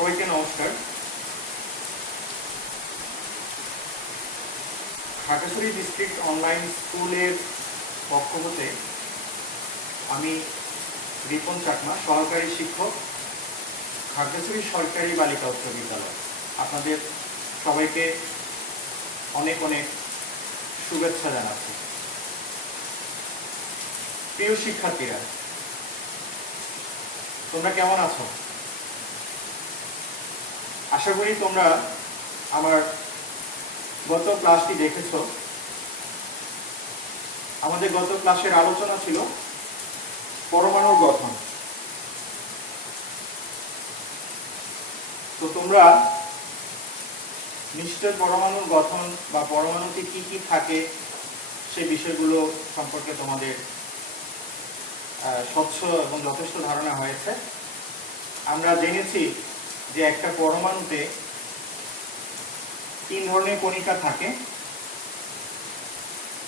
সবাইকে নমস্কার। Khagrachari district online স্কুলের পক্ষ হতে আমি রিপন চাকমা, সহকারী শিক্ষক, খাগড়াছড়ি সরকারি বালিকা উচ্চ বিদ্যালয়। আপনাদের সবাইকে অনেক অনেক শুভেচ্ছা জানাচ্ছি। প্রিয় শিক্ষার্থীরা, তোমরা কেমন আছো? আশা করি তোমরা আমার গত ক্লাসটি দেখেছ। আমাদের গত ক্লাসের আলোচনা ছিল পরমাণুর গঠন। তো তোমরা নিশ্চয় পরমাণুর গঠন বা পরমাণুতে কি কি থাকে সে বিষয়গুলো সম্পর্কে তোমাদের স্বচ্ছ এবং যথেষ্ট ধারণা হয়েছে। আমরা জেনেছি যে একটা পরমাণুতে 3 ধরনের কণিকা থাকে।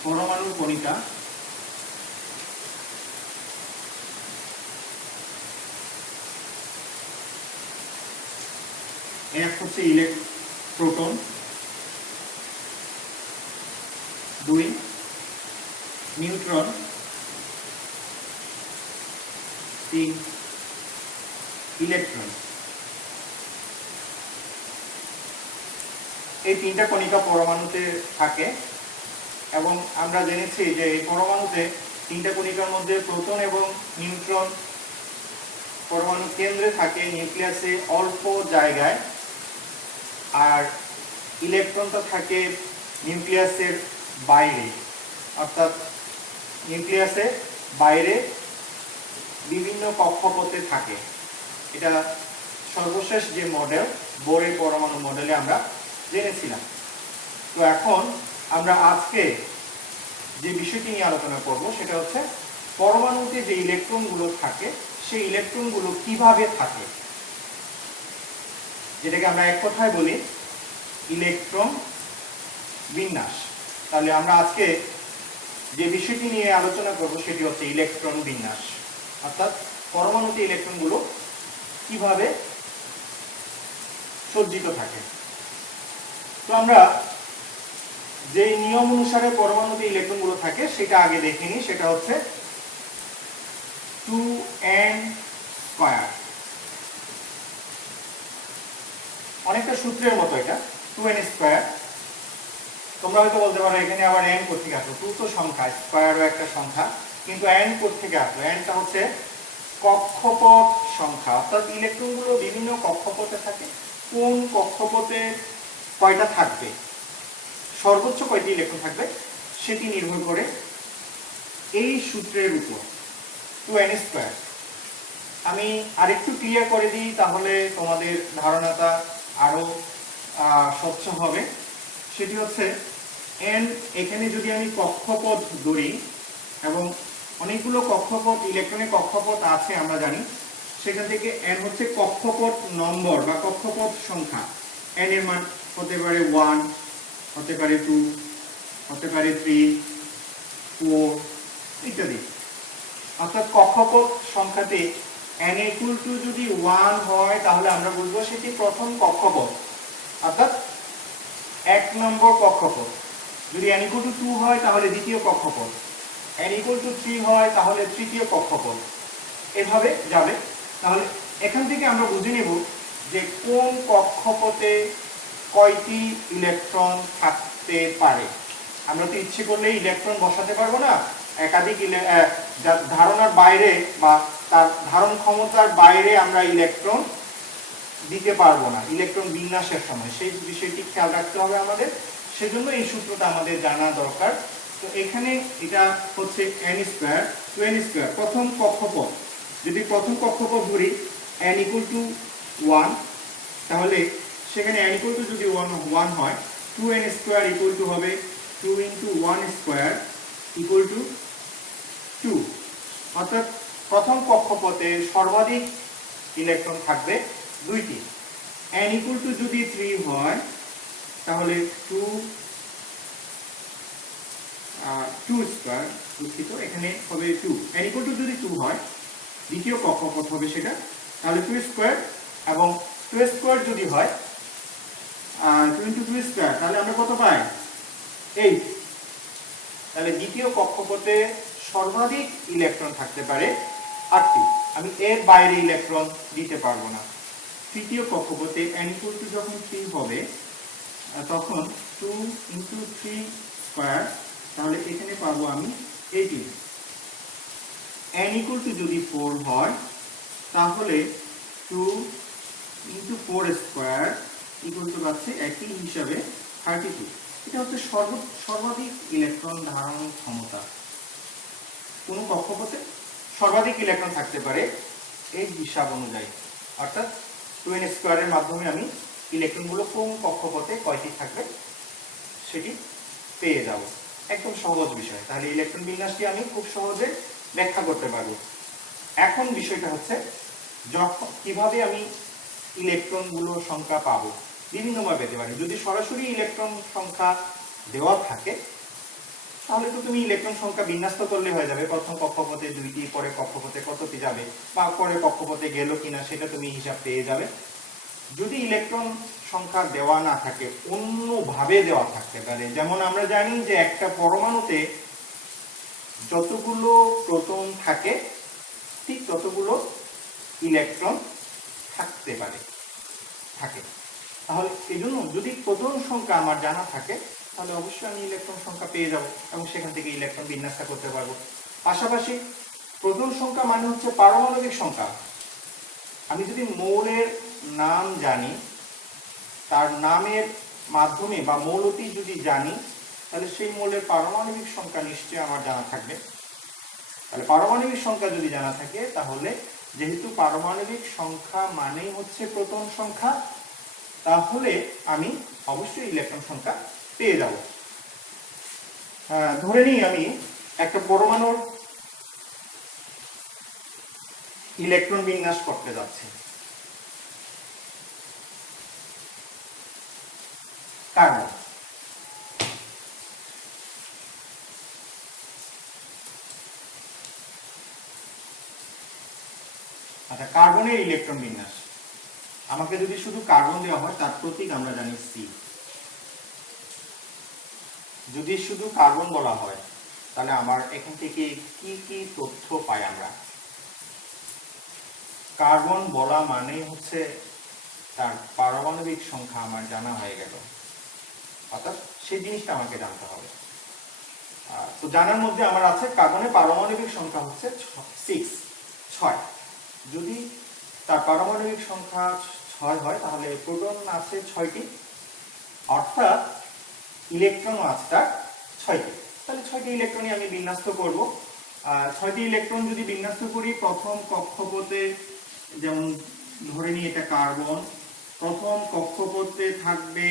পরমাণুর কণিকা, এক হচ্ছে প্রোটন, 2 নিউট্রন, 3 ইলেকট্রন। এই 3টা কণিকা পরমাণুতে থাকে এবং আমরা জেনেছি যে এই পরমাণুতে 3টা কণিকার মধ্যে প্রোটন এবং নিউট্রন পরমাণু কেন্দ্রে থাকে, নিউক্লিয়াসে অল্প জায়গায়, আর ইলেকট্রনটা থাকে নিউক্লিয়াসের বাইরে, অর্থাৎ নিউক্লিয়াসের বাইরে বিভিন্ন কক্ষপথে থাকে। এটা সর্বশেষ যে মডেল, বোরের পরমাণু মডেলে আমরা জেনেছিলাম। তো এখন আমরা আজকে যে বিষয়টি নিয়ে আলোচনা করব সেটা হচ্ছে পরমাণুতে যে ইলেকট্রনগুলো থাকে সেই ইলেকট্রনগুলো কিভাবে থাকে, যেটাকে আমরা এক কথায় বলি ইলেকট্রন বিন্যাস। তাহলে আমরা আজকে যে বিষয়টি নিয়ে আলোচনা করব সেটি হচ্ছে ইলেকট্রন বিন্যাস, অর্থাৎ পরমাণুতে ইলেকট্রনগুলো কিভাবে সজ্জিত থাকে। তো আমরা যে নিয়ম অনুসারে পরমাণুতে ইলেকট্রনগুলো থাকে সেটা আগে দেখে নিই। সেটা হচ্ছে 2n²। অনেকটা সূত্রের মতো এটা, 2n²। তোমরা হয়তো বলতে পারো এখানে আবার n কোত্থেকে আসলো? 2 তো সংখ্যা, স্কয়ারও একটা সংখ্যা, কিন্তু n কোত্থেকে আসলো? nটা হচ্ছে কক্ষপথ সংখ্যা, অর্থাৎ ইলেকট্রনগুলো বিভিন্ন কক্ষপথে থাকে। কোন কক্ষপথে কয়টা থাকবে, সর্বোচ্চ কয়টি ইলেকট্রন থাকবে সেটি নির্ভর করে এই সূত্রের উপর, 2n²। আমি আরেকটু ক্লিয়ার করে দিই, তাহলে তোমাদের ধারণাটা আরো স্বচ্ছ হবে। সেটি হচ্ছে n, এখানে যদি আমি কক্ষপথ ধরি এবং অনেকগুলো কক্ষপথ, ইলেকট্রনের কক্ষপথ আছে আমরা জানি, সেখান থেকে n হচ্ছে কক্ষপথ নম্বর বা কক্ষপথ সংখ্যা। n এর মান হতে পারে 1, হতে পারে 2, হতে পারে 3, 4 ইত্যাদি। অর্থাৎ কক্ষপথ সংখ্যাতে n যদি 1 হয় তাহলে আমরা বুঝবো সেটি প্রথম কক্ষপথ, অর্থাৎ 1 নম্বর কক্ষপথ। যদি n 2 হয় তাহলে দ্বিতীয় কক্ষপথ, n 3 হয় তাহলে তৃতীয় কক্ষপথ, এভাবে যাবে। তাহলে এখান থেকে আমরা বুঝে নেব যে কোন কক্ষপথে কয়টি ইলেকট্রন থাকতে পারে। আমরা তো ইচ্ছে করলে ইলেকট্রন বসাতে পারবো না, একাধিক ধারণার বাইরে বা তার ধারণ ক্ষমতার বাইরে আমরা ইলেকট্রন দিতে পারবো না ইলেকট্রন বিন্যাসের সময়। সেই বিষয়টি খেয়াল রাখতে হবে আমাদের, সেজন্য এই সূত্রটা আমাদের জানা দরকার। তো এখানে এটা হচ্ছে n², 2n²। প্রথম কক্ষপথ, যদি প্রথম কক্ষপথ ধরি n 1, তাহলে সেখানে n যদি 1 হয়, 2n² হবে 2 × 1² 2। অর্থাৎ প্রথম কক্ষপথে সর্বাধিক ইলেকট্রন থাকবে 2টি। n যদি 3 হয় তাহলে 2² দুঃখিত, এখানে হবে 2। n যদি 2 হয়, দ্বিতীয় কক্ষপথ হবে সেটা, তাহলে 2² এবং 2 স্কয়ার যদি হয় 2 × 2 স্কয়ার, তাহলে আমরা কত পাই? 8। তাহলে দ্বিতীয় কক্ষপথে সর্বাধিক ইলেকট্রন থাকতে পারে 8টি। আমি এর বাইরে ইলেকট্রন দিতে পারবো না। তৃতীয় কক্ষপথে n = যখন 3 হবে তখন 2 × 3 স্কয়ার, তাহলে এখানে পাবো আমি 18। n = যদি 4 হয় তাহলে 2 × 4 স্কয়ার পাচ্ছে একই হিসাবে 32। এটা হচ্ছে সর্বাধিক ইলেকট্রন ধারণ ক্ষমতা। কোন কক্ষপথে সর্বাধিক ইলেকট্রন থাকতে পারে এই হিসাব অনুযায়ী, অর্থাৎ 2n স্কয়ারের মাধ্যমে আমি ইলেকট্রনগুলো কোন কক্ষপথে কয়টি থাকবে সেটি পেয়ে যাব। একদম সহজ বিষয়। তাহলে ইলেকট্রন বিন্যাসটি আমি খুব সহজে ব্যাখ্যা করতে পারবো। এখন বিষয়টা হচ্ছে যখন কিভাবে আমি ইলেকট্রনগুলোর সংখ্যা পাবো। বিভিন্নভাবে পেতে পারি। যদি সরাসরি ইলেকট্রন সংখ্যা দেওয়া থাকে তাহলে তো তুমি ইলেকট্রন সংখ্যা বিন্যস্ত করলে হয়ে যাবে। প্রথম কক্ষপথে 2টি, পরে কক্ষপথে কতটি যাবে, বা পরে কক্ষপথে গেল কিনা সেটা তুমি হিসাব পেয়ে যাবে। যদি ইলেকট্রন সংখ্যা দেওয়া না থাকে, অন্যভাবে দেওয়া থাকতে পারে, যেমন আমরা জানি যে একটা পরমাণুতে যতগুলো প্রোটন থাকে ঠিক ততগুলো ইলেকট্রন থাকতে পারে থাকে। তাহলে এই জন্য যদি প্রোটন সংখ্যা আমার জানা থাকে তাহলে অবশ্যই আমি ইলেকট্রন সংখ্যা পেয়ে যাব এবং সেখান থেকে ইলেকট্রন বিন্যাসটা করতে পারবো। পাশাপাশি প্রোটন সংখ্যা মানে হচ্ছে পারমাণবিক সংখ্যা। আমি যদি মৌলের নাম জানি, তার নামের মাধ্যমে বা মৌলটি যদি জানি, তাহলে সেই মৌলের পারমাণবিক সংখ্যা নিশ্চয়ই আমার জানা থাকবে। তাহলে পারমাণবিক সংখ্যা যদি জানা থাকে, তাহলে যেহেতু পারমাণবিক সংখ্যা মানেই হচ্ছে প্রোটন সংখ্যা, তাহলে আমি অবশ্যই ইলেকট্রন সংখ্যা পেয়ে যাব। ধরে নিই আমি একটা পরমাণুর ইলেকট্রন বিন্যাস করতে যাচ্ছি। কার্বন। আচ্ছা, কার্বনের ইলেকট্রন বিন্যাস। আমাকে যদি শুধু কার্বন দেওয়া হয়, তার প্রতীক আমরা জানি সি। যদি শুধু কার্বন বলা হয় তাহলে আমার এখান থেকে কি কি তথ্য পাই আমরা? কার্বন বলা মানেই হচ্ছে তার পারমাণবিক সংখ্যা আমার জানা হয়ে গেল, অর্থাৎ সেই জিনিসটা আমাকে জানতে হবে। তো জানার মধ্যে আমার আছে কার্বনের পারমাণবিক সংখ্যা হচ্ছে 6। যদি তার পারমাণবিক সংখ্যা 6 হয় তাহলে প্রোটন আছে 6টি, অর্থাৎ ইলেকট্রনও আছে তার 6টি। তাহলে 6টি ইলেকট্রনই আমি বিন্যস্ত করব। 6টি ইলেকট্রন যদি বিন্যস্ত করি প্রথম কক্ষপথে, যেমন ধরে নিই এটা কার্বন, প্রথম কক্ষপথে থাকবে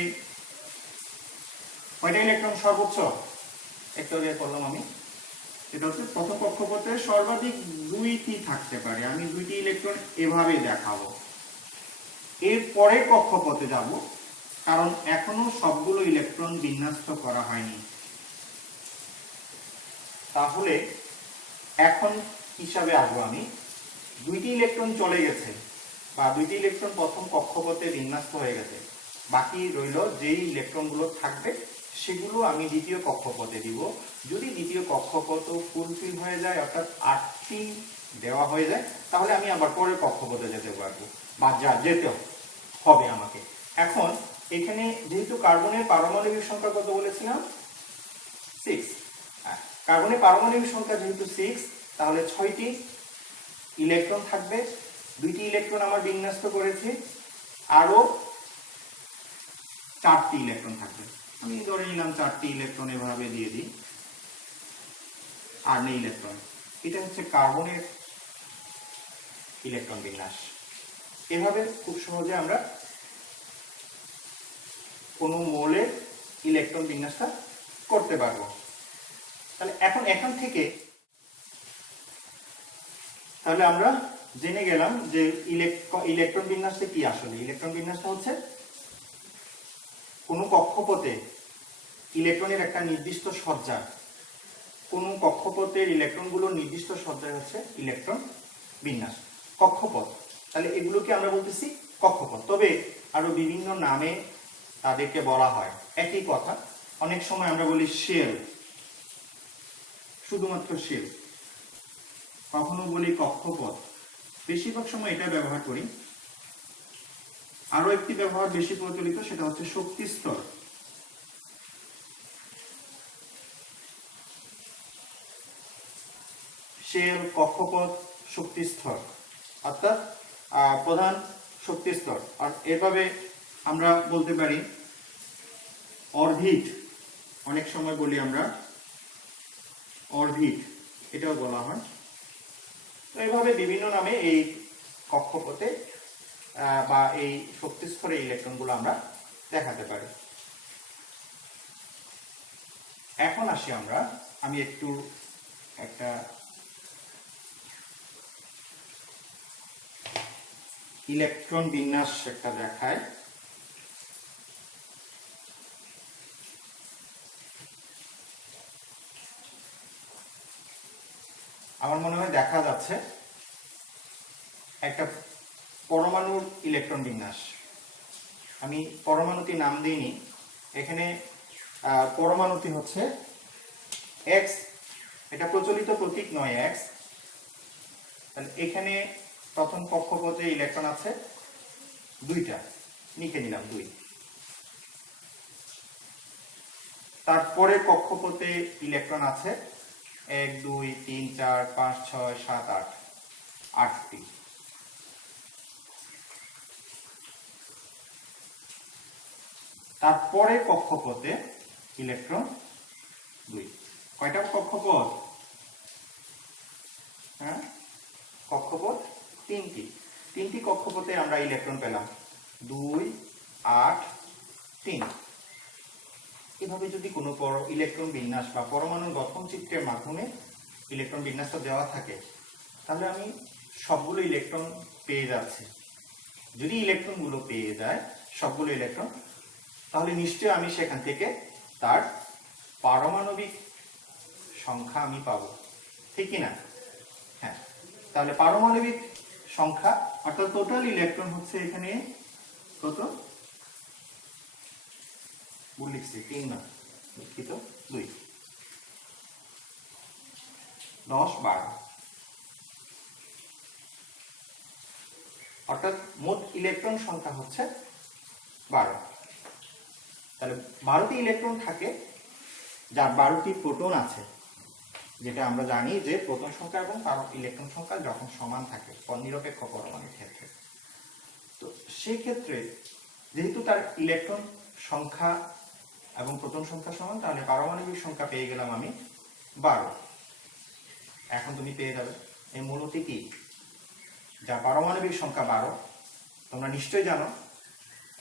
কয়টা ইলেকট্রন সর্বোচ্চ? একটু আগে করলাম আমি, এটা হচ্ছে প্রথম কক্ষপথে সর্বাধিক 2টি থাকতে পারে। আমি 2টি ইলেকট্রন এভাবে দেখাবো। এর পরের কক্ষপথে যাব, কারণ এখনো সবগুলো ইলেকট্রন বিন্যস্ত করা হয়নি। তাহলে এখন হিসাবে আসবো আমি, 2টি ইলেকট্রন চলে গেছে বা 2টি ইলেকট্রন প্রথম কক্ষপথে বিন্যস্ত হয়ে গেছে। বাকি রইল যেই ইলেকট্রনগুলো থাকবে সেগুলো আমি দ্বিতীয় কক্ষপথে দিব। যদি দ্বিতীয় কক্ষপথ ফুলফিল হয়ে যায়, অর্থাৎ 8টি দেওয়া হয়ে যায়, তাহলে আমি আবার পরের কক্ষপথে যেতে পারবো বা যেতে হবে আমাকে। এখন এখানে যেহেতু কার্বনের পারমাণবিক সংখ্যা কত বলেছিলাম? 6। কার্বনের পারমাণবিক সংখ্যা যেহেতু 6, তাহলে 6টি ইলেকট্রন থাকবে। 2টি ইলেকট্রন আমার বিন্যস্ত করেছি, আরো 4টি ইলেকট্রন থাকবে। আমি ধরে নিলাম 4টি ইলেকট্রন এভাবে দিয়ে দিই, আর নেই ইলেকট্রন। এটা হচ্ছে কার্বনের ইলেকট্রন বিন্যাস। এভাবে খুব সহজে আমরা কোনো মৌলের ইলেকট্রন বিন্যাসটা করতে পারবো। তাহলে এখন এখান থেকে তাহলে আমরা জেনে গেলাম যে ইলেকট্রন বিন্যাসটা কি। আসলে ইলেকট্রন বিন্যাসটা হচ্ছে কোনো কক্ষপথে ইলেকট্রনের একটা নির্দিষ্ট সজ্জা, কোনো কক্ষপথের ইলেকট্রনগুলোর নির্দিষ্ট সজ্জায় হচ্ছে ইলেকট্রন বিন্যাস। কক্ষপথ তাহলে এগুলোকে আমরা বলতেছি কক্ষপথ। তবে আরো বিভিন্ন নামে তাদেরকে বলা হয়, একই কথা। অনেক সময় আমরা বলি শেল, শুধুমাত্র শেল, কখনো বলি কক্ষপথ, বেশিরভাগ সময় এটা ব্যবহার করি। আরো একটি ব্যবহার বেশি প্রচলিত, সেটা হচ্ছে শক্তিস্তর। শেল, কক্ষপথ, শক্তিস্তর, অর্থাৎ প্রধান শক্তিস্তর। আর এভাবে আমরা বলতে পারি অরবিট, অনেক সময় বলি আমরা অরবিট, এটাও বলা হয়। তো এইভাবে বিভিন্ন নামে এই কক্ষপথে বা এই শক্তিস্তরে ইলেকট্রনগুলো আমরা দেখাতে পারি। এখন আসি আমি একটু একটা ইলেকট্রন বিন্যাস একটা দেখাই। আমার মনে হয় দেখা যাচ্ছে একটা পরমাণুর ইলেকট্রন বিন্যাস। আমি পরমাণুটি নাম দিইনি, এখানে পরমাণুটি হচ্ছে এক্স, এটা প্রচলিত প্রতীক নয় এক্স। তাহলে এখানে প্রথম কক্ষপথে ইলেকট্রন আছে দুইটা, লিখে নিলাম 2। তারপরে কক্ষপথে ইলেকট্রন আছে 1 2 3 4 5 6 7 8, 8টি। তারপরে কক্ষপথে ইলেকট্রন 2। কয়টা কক্ষপথ? হ্যাঁ, কক্ষপথ 3টি কক্ষপথে আমরা ইলেকট্রন পেলাম 2 8 3। এভাবে যদি কোনো ইলেকট্রন বিন্যাস বা পরমাণুর গঠন চিত্রের মাধ্যমে ইলেকট্রন বিন্যাসটা দেওয়া থাকে, তাহলে আমি সবগুলো ইলেকট্রন পেয়ে যাচ্ছি। যদি ইলেকট্রনগুলো পেয়ে যায় সবগুলো ইলেকট্রন, তাহলে নিশ্চয়ই আমি সেখান থেকে তার পারমাণবিক সংখ্যা আমি পাবো, ঠিক কি না? হ্যাঁ, তাহলে পারমাণবিক সংখ্যা অর্থাৎ টোটাল ইলেকট্রন হচ্ছে এখানে কত? ভুল লিখছি, 3 না, দুঃখিত, 2, 10 12, অর্থাৎ মোট ইলেকট্রন সংখ্যা হচ্ছে 12। তাহলে 12টি ইলেকট্রন থাকে, যার 12টি প্রোটন আছে, যেটা আমরা জানি যে প্রোটন সংখ্যা এবং ইলেকট্রন সংখ্যা যখন সমান থাকে নিরপেক্ষ পরমাণুর ক্ষেত্রে। তো সেই ক্ষেত্রে যেহেতু তার ইলেকট্রন সংখ্যা এবং প্রোটন সংখ্যা সমান, তাহলে পারমাণবিক সংখ্যা পেয়ে গেলাম আমি 12। এখন তুমি পেয়ে যাবে এই মূলটি কি, যা পারমাণবিক সংখ্যা 12। তোমরা নিশ্চয়ই জানো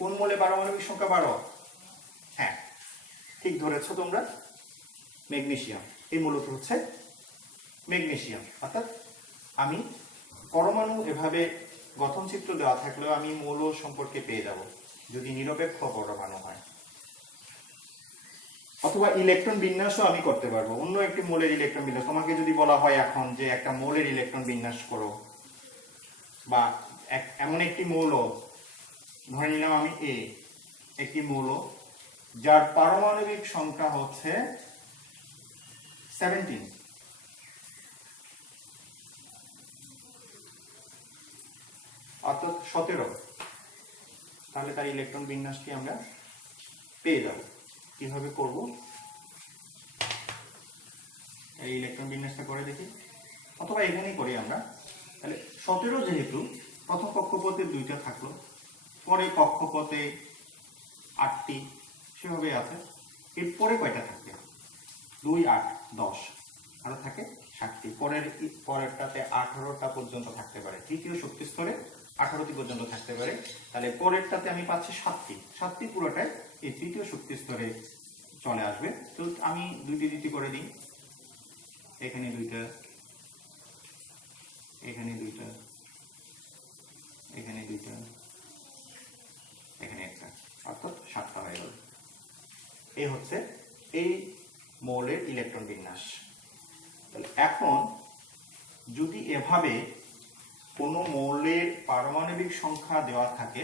কোন মূলে পারমাণবিক সংখ্যা 12? হ্যাঁ, ঠিক ধরেছো তোমরা, ম্যাগনেসিয়াম। এই মূলত হচ্ছে ম্যাগনেসিয়াম। অর্থাৎ আমি পরমাণু এভাবে গঠন চিত্র দেওয়া থাকলেও আমি মৌল সম্পর্কে পেয়ে যাব যদি নিরপেক্ষ পরমাণু হয়। অথবা ইলেকট্রন বিন্যাসও আমি করতে পারবো, অন্য একটি মৌলের ইলেকট্রন বিন্যাস। তোমাকে যদি বলা হয় এখন যে একটা মৌলের ইলেকট্রন বিন্যাস করো, বা এমন একটি মৌল, ধরে নিলাম আমি একটি মৌল যার পারমাণবিক সংখ্যা হচ্ছে 17, অর্থাৎ 17, তাহলে তার ইলেকট্রন বিন্যাসটি আমরা পেয়ে যাব। কিভাবে করব এই ইলেকট্রন বিন্যাসটা করে দেখি, অথবা এখানেই করি আমরা। তাহলে 17 যেহেতু প্রথম কক্ষপথে 2টা থাকলো, পরে কক্ষপথে 8টি, সেভাবে আছে। এরপরে কয়টা থাকবে? 2 8 10, আরো থাকে 7টি। পরেরটাতে 18টা পর্যন্ত থাকতে পারে, তৃতীয় শক্তি স্তরে 18টি পর্যন্ত থাকতে পারে। তাহলে পরেরটাতে আমি পাচ্ছি 7টি পুরোটাই এই তৃতীয় শক্তি স্তরে চলে আসবে। তো আমি 2টি করে দিই, এখানে 2টা, এখানে 2টা, এখানে 2টা, এখানে একটা, অর্থাৎ 7টা হয়ে গেল। এই হচ্ছে এই মৌলের ইলেকট্রন বিন্যাস। এখন যদি এভাবে কোনো মৌলের পারমাণবিক সংখ্যা দেওয়া থাকে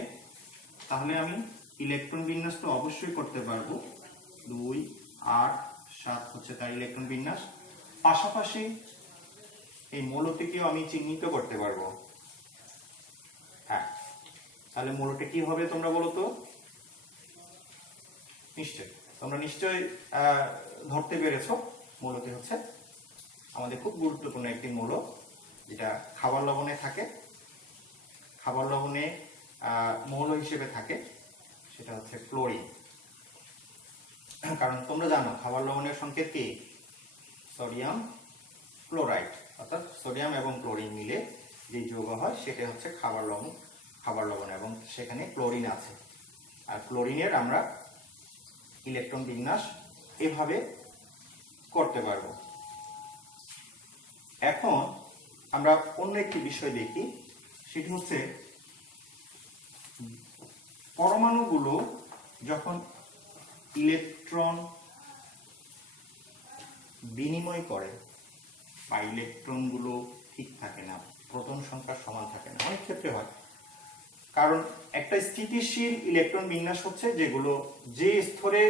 তাহলে আমি ইলেকট্রন বিন্যাস তো অবশ্যই করতে পারবো। 2, 8, 7 হচ্ছে তার ইলেকট্রন বিন্যাস। পাশাপাশি এই মৌলটিকেও আমি চিহ্নিত করতে পারবো। হ্যাঁ, তাহলে মৌলটি কি হবে তোমরা বলো তো? তোমরা নিশ্চয়ই ধরতে পেরেছো মৌলটি হচ্ছে আমাদের খুব গুরুত্বপূর্ণ একটি মৌল, যেটা খাবার লবণে থাকে, খাবার লবণে মৌল হিসেবে থাকে, সেটা হচ্ছে ক্লোরিন। কারণ তোমরা জানো খাবার লবণের সংকেত কি? সোডিয়াম ক্লোরাইড, অর্থাৎ সোডিয়াম এবং ক্লোরিন মিলে যে যৌগ হয় সেটা হচ্ছে খাবার লবণ, এবং সেখানে ক্লোরিন আছে। আর ক্লোরিনের আমরা ইলেকট্রন বিন্যাস এভাবে করতে পারবো। এখন আমরা অন্য একটি বিষয় দেখি, সেটি হচ্ছে পরমাণুগুলো যখন ইলেকট্রন বিনিময় করে বা ইলেকট্রনগুলো ঠিক থাকে না, প্রোটন সংখ্যা সমান থাকে না, অনেক ক্ষেত্রে হয়। কারণ একটা স্থিতিশীল ইলেকট্রন বিন্যাস হচ্ছে যেগুলো যে স্তরে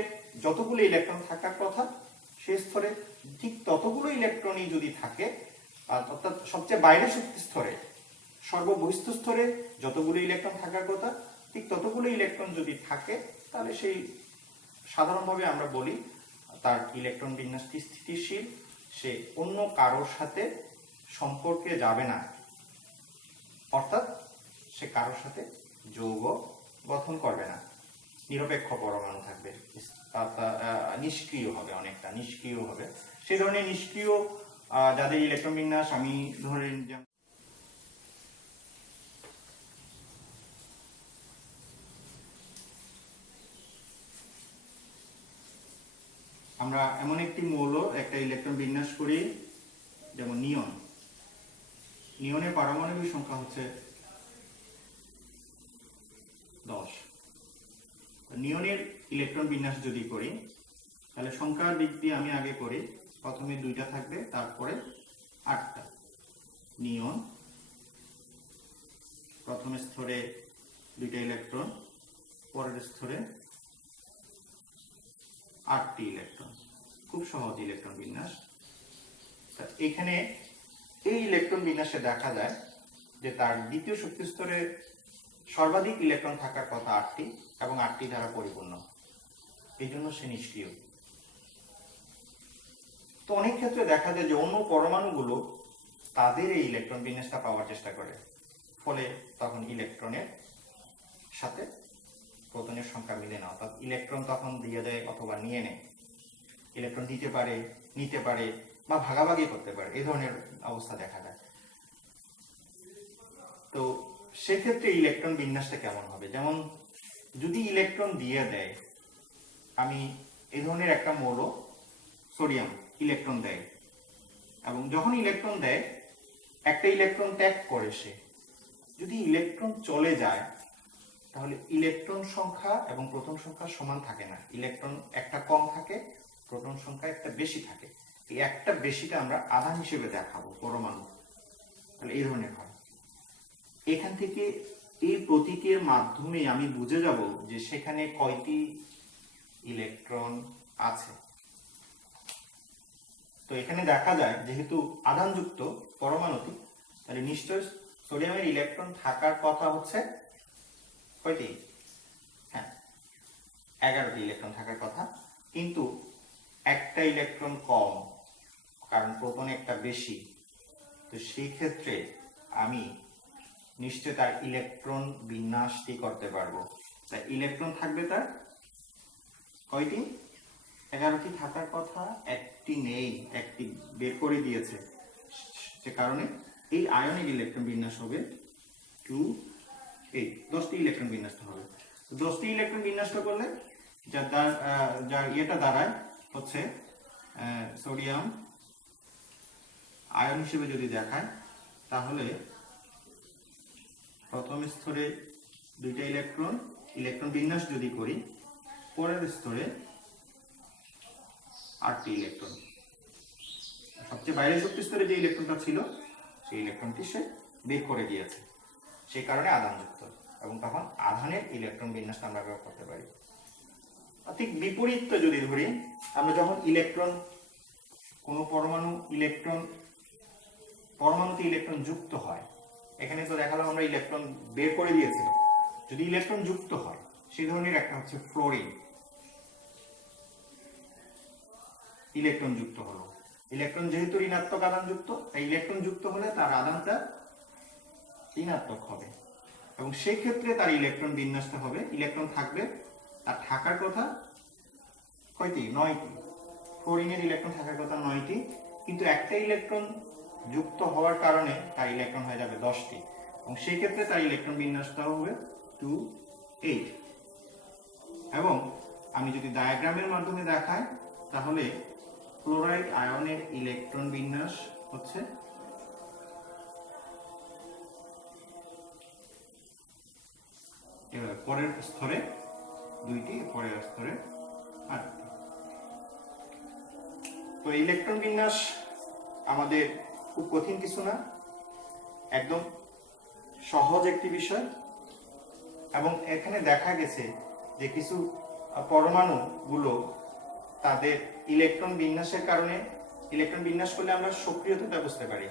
যতগুলো ইলেকট্রন থাকার কথা সেই স্তরে ঠিক ততগুলো ইলেকট্রনই যদি থাকে, অর্থাৎ সবচেয়ে বাইরের শক্তি স্তরে সর্ববহিস্থ স্তরে যতগুলো ইলেকট্রন থাকার কথা ঠিক ততগুলো ইলেকট্রন যদি থাকে, তাহলে সেই সাধারণভাবে আমরা বলি তার ইলেকট্রন বিন্যাসটি স্থিতিশীল, সে অন্য কারোর সাথে সম্পর্কে যাবে না, অর্থাৎ সে কারোর সাথে যৌগ গঠন করবে না, নিরপেক্ষ পরমাণু থাকবে, নিষ্ক্রিয় হবে, অনেকটা নিষ্ক্রিয় হবে। সেই ধরনের নিষ্ক্রিয় যাদের ইলেকট্রন বিন্যাস আমি ধরে আমরা এমন একটি মৌল একটা ইলেকট্রন বিন্যাস করি, যেমন নিয়ন। নিয়নের পারমাণবিক সংখ্যা হচ্ছে 10। নিয়নের ইলেকট্রন বিন্যাস যদি করি তাহলে সংখ্যার দিক দিয়ে আমি আগে করি, প্রথমে 2টা থাকবে, তারপরে 8টা। নিয়ন প্রথম স্তরে 2টা ইলেকট্রন, পরের স্তরে 8টি ইলেকট্রন। খুব সহজ ইলেকট্রন বিন্যাস। এখানে এই ইলেকট্রন বিন্যাসে দেখা যায় যে তার দ্বিতীয় শক্তি স্তরে সর্বাধিক ইলেকট্রন থাকার কথা 8টি এবং 8টি দ্বারা পরিপূর্ণ, এই জন্য সে নিষ্ক্রিয়। তো অনেক ক্ষেত্রে দেখা যায় যে অন্য পরমাণুগুলো তাদের এই ইলেকট্রন বিন্যাসটা পাওয়ার চেষ্টা করে, ফলে তখন ইলেকট্রনের সাথে প্রোটনের সংখ্যা মিলে না, অর্থাৎ ইলেকট্রন তখন দিয়ে দেয় অথবা নিয়ে নেয়, ইলেকট্রন দিতে পারে, নিতে পারে বা ভাগাভাগি করতে পারে, এই ধরনের অবস্থা দেখা যায়। তো সেক্ষেত্রে ইলেকট্রন বিন্যাসটা কেমন হবে? যেমন যদি ইলেকট্রন দিয়ে দেয়, আমি এই ধরনের একটা মৌল সোডিয়াম ইলেকট্রন দেয়, এবং যখন ইলেকট্রন দেয় একটা ইলেকট্রন ত্যাগ করে, সে যদি ইলেকট্রন চলে যায় তাহলে ইলেকট্রন সংখ্যা এবং প্রোটন সংখ্যা সমান থাকে না, ইলেকট্রন একটা কম থাকে, প্রোটন সংখ্যা একটা বেশি থাকে। এই একটা বেশিটা আমরা আধান হিসেবে দেখাবো পরমাণু, তাহলে এই ধরনের হয়। এখান থেকে এই প্রতীকের মাধ্যমে আমি বুঝে যাব যে সেখানে কয়টি ইলেকট্রন আছে। তো এখানে দেখা যায় যেহেতু আধানযুক্ত পরমাণুটি, তাহলে নিশ্চয় সোডিয়ামের ইলেকট্রন থাকার কথা হচ্ছে কয়টি? হ্যাঁ, 11টি ইলেকট্রন থাকার কথা, কিন্তু একটা ইলেকট্রন কম, কারণ প্রোটন একটা বেশি। তো সেই ক্ষেত্রে আমি নিশ্চয় তার ইলেকট্রন বিন্যাসটি করতে পারবো। তাই ইলেকট্রন থাকবে তার কয়টি? 11টি থাকার কথা, একটি নেই, একটি বের করে দিয়েছে, সে কারণে এই আয়নিক ইলেকট্রন বিন্যাস হবে 2, 8, 10টি ইলেকট্রন বিন্যাসটা হবে। 10টি ইলেকট্রন বিন্যাসটা করলে যার ইয়েটা দাঁড়ায় হচ্ছে সোডিয়াম আয়ন হিসেবে যদি দেখায়, তাহলে প্রথম স্তরে 2টা ইলেকট্রন বিন্যাস যদি করি, পরের স্তরে 8টি ইলেকট্রন। সবচেয়ে বাইরের শক্তি স্তরে যে ইলেকট্রনটা ছিল সেই ইলেকট্রনটি সে বের করে দিয়েছে, সেই কারণে আধানযুক্ত, এবং তখন আধানের ইলেকট্রন বিন্যাসটা আমরা ব্যবহার করতে পারি। ঠিক বিপরীত যদি ধরি, আমরা যখন ইলেকট্রন, কোনো পরমাণুতে ইলেকট্রন যুক্ত হয়, এখানে তো দেখালাম আমরা ইলেকট্রন বের করে দিয়েছিল, যদি ইলেকট্রন যুক্ত হয় সেই ধরনের একটা হচ্ছে ফ্লোরিন, ইলেকট্রন যুক্ত হলো, ইলেকট্রন যেহেতু ঋণাত্মক আধান যুক্ত, তাই ইলেকট্রন যুক্ত হলে তার আধানটা ঋণাত্মক হবে, এবং সেই ক্ষেত্রে তার ইলেকট্রন বিন্যাসটা হবে, ইলেকট্রন থাকবে, তার থাকার কথা কয়টি? 9টি। ফ্লোরিনের ইলেকট্রন থাকার কথা 9টি, কিন্তু একটা ইলেকট্রন যুক্ত হওয়ার কারণে তার ইলেকট্রন হয়ে যাবে 10টি, এবং সেই ক্ষেত্রে তার ইলেকট্রন বিন্যাসটা হবে 2, 8। এবং আমি যদি ডায়াগ্রামের মাধ্যমে দেখাই, তাহলে ক্লোরাইড আয়নের ইলেকট্রন বিন্যাস হচ্ছে পরের স্তরে 2টি, পরের স্তরে 8টি। তো ইলেকট্রন বিন্যাস আমাদের খুব কঠিন কিছু না, একদম সহজ একটি বিষয়, এবং এখানে দেখা গেছে যে কিছু পরমাণুগুলো তাদের ইলেকট্রন বিন্যাসের কারণে, ইলেকট্রন বিন্যাস করলে আমরা সক্রিয়তাটা বুঝতে পারি,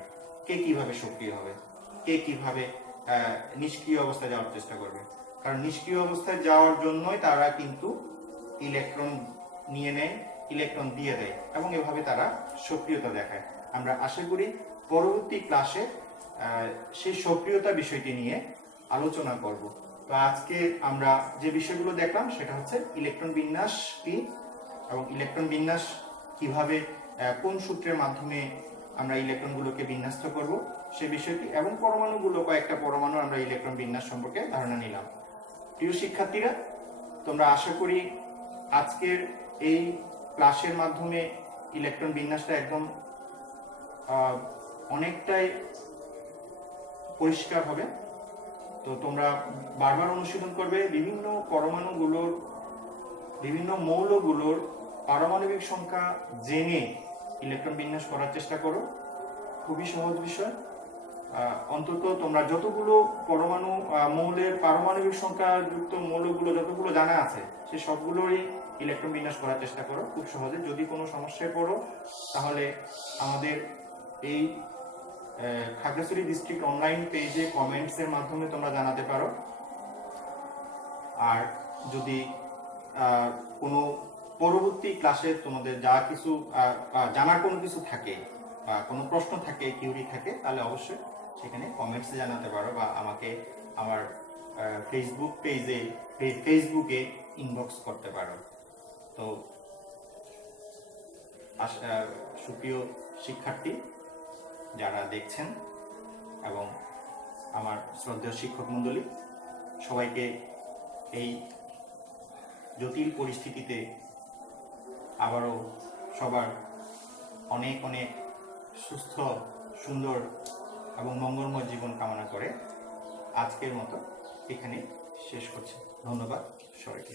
কে কিভাবে সক্রিয় হবে, কে কিভাবে নিষ্ক্রিয় অবস্থায় যাওয়ার চেষ্টা করবে, কারণ নিষ্ক্রিয় অবস্থায় যাওয়ার জন্যই তারা কিন্তু ইলেকট্রন নিয়ে নেয়, ইলেকট্রন দিয়ে দেয়, এবং এভাবে তারা সক্রিয়তা দেখায়। আমরা আশা করি পরবর্তী ক্লাসে সেই সক্রিয়তা বিষয়টি নিয়ে আলোচনা করব। তো আজকে আমরা যে বিষয়গুলো দেখলাম সেটা হচ্ছে ইলেকট্রন বিন্যাস কি, এবং ইলেকট্রন বিন্যাস কিভাবে, কোন সূত্রের মাধ্যমে আমরা ইলেকট্রনগুলোকে বিন্যস্ত করব সে বিষয়টি, এবং পরমাণুগুলো, কয়েকটা পরমাণু আমরা ইলেকট্রন বিন্যাস সম্পর্কে ধারণা নিলাম। প্রিয় শিক্ষার্থীরা, তোমরা আশা করি আজকের এই ক্লাসের মাধ্যমে ইলেকট্রন বিন্যাসটা একদম অনেকটাই পরিষ্কার হবে। তো তোমরা বারবার অনুশীলন করবে, বিভিন্ন পরমাণুগুলোর, বিভিন্ন মৌলগুলোর পারমাণবিক সংখ্যা জেনে ইলেকট্রন বিন্যাস করার চেষ্টা করো, খুবই সহজ বিষয়। অন্তত তোমরা যতগুলো পরমাণু, মৌলের পারমাণবিক সংখ্যা যুক্ত মৌলগুলো যতগুলো জানা আছে, সে সবগুলোরই ইলেকট্রন বিন্যাস করার চেষ্টা করো খুব সহজে। যদি কোনো সমস্যায় পড়ো, তাহলে আমাদের এই খাগড়াছড়ি ডিস্ট্রিক্ট অনলাইন পেজে কমেন্টসের মাধ্যমে তোমরা জানাতে পারো। আর যদি কোনো পরবর্তী ক্লাসে তোমাদের যা কিছু জানার কোনো কিছু থাকে, বা কোনো প্রশ্ন থাকে, কিউরি থাকে, তাহলে অবশ্যই সেখানে কমেন্টসে জানাতে পারো, বা আমাকে আমার ফেসবুকে ইনবক্স করতে পারো। তো সুপ্রিয় শিক্ষার্থী যারা দেখছেন, এবং আমার শ্রদ্ধেয় শিক্ষক মণ্ডলী, সবাইকে এই জটিল পরিস্থিতিতে আবারও সবার অনেক অনেক সুস্থ, সুন্দর এবং মঙ্গলময় জীবন কামনা করে আজকের মতো এখানে শেষ করছি। ধন্যবাদ সবাইকে।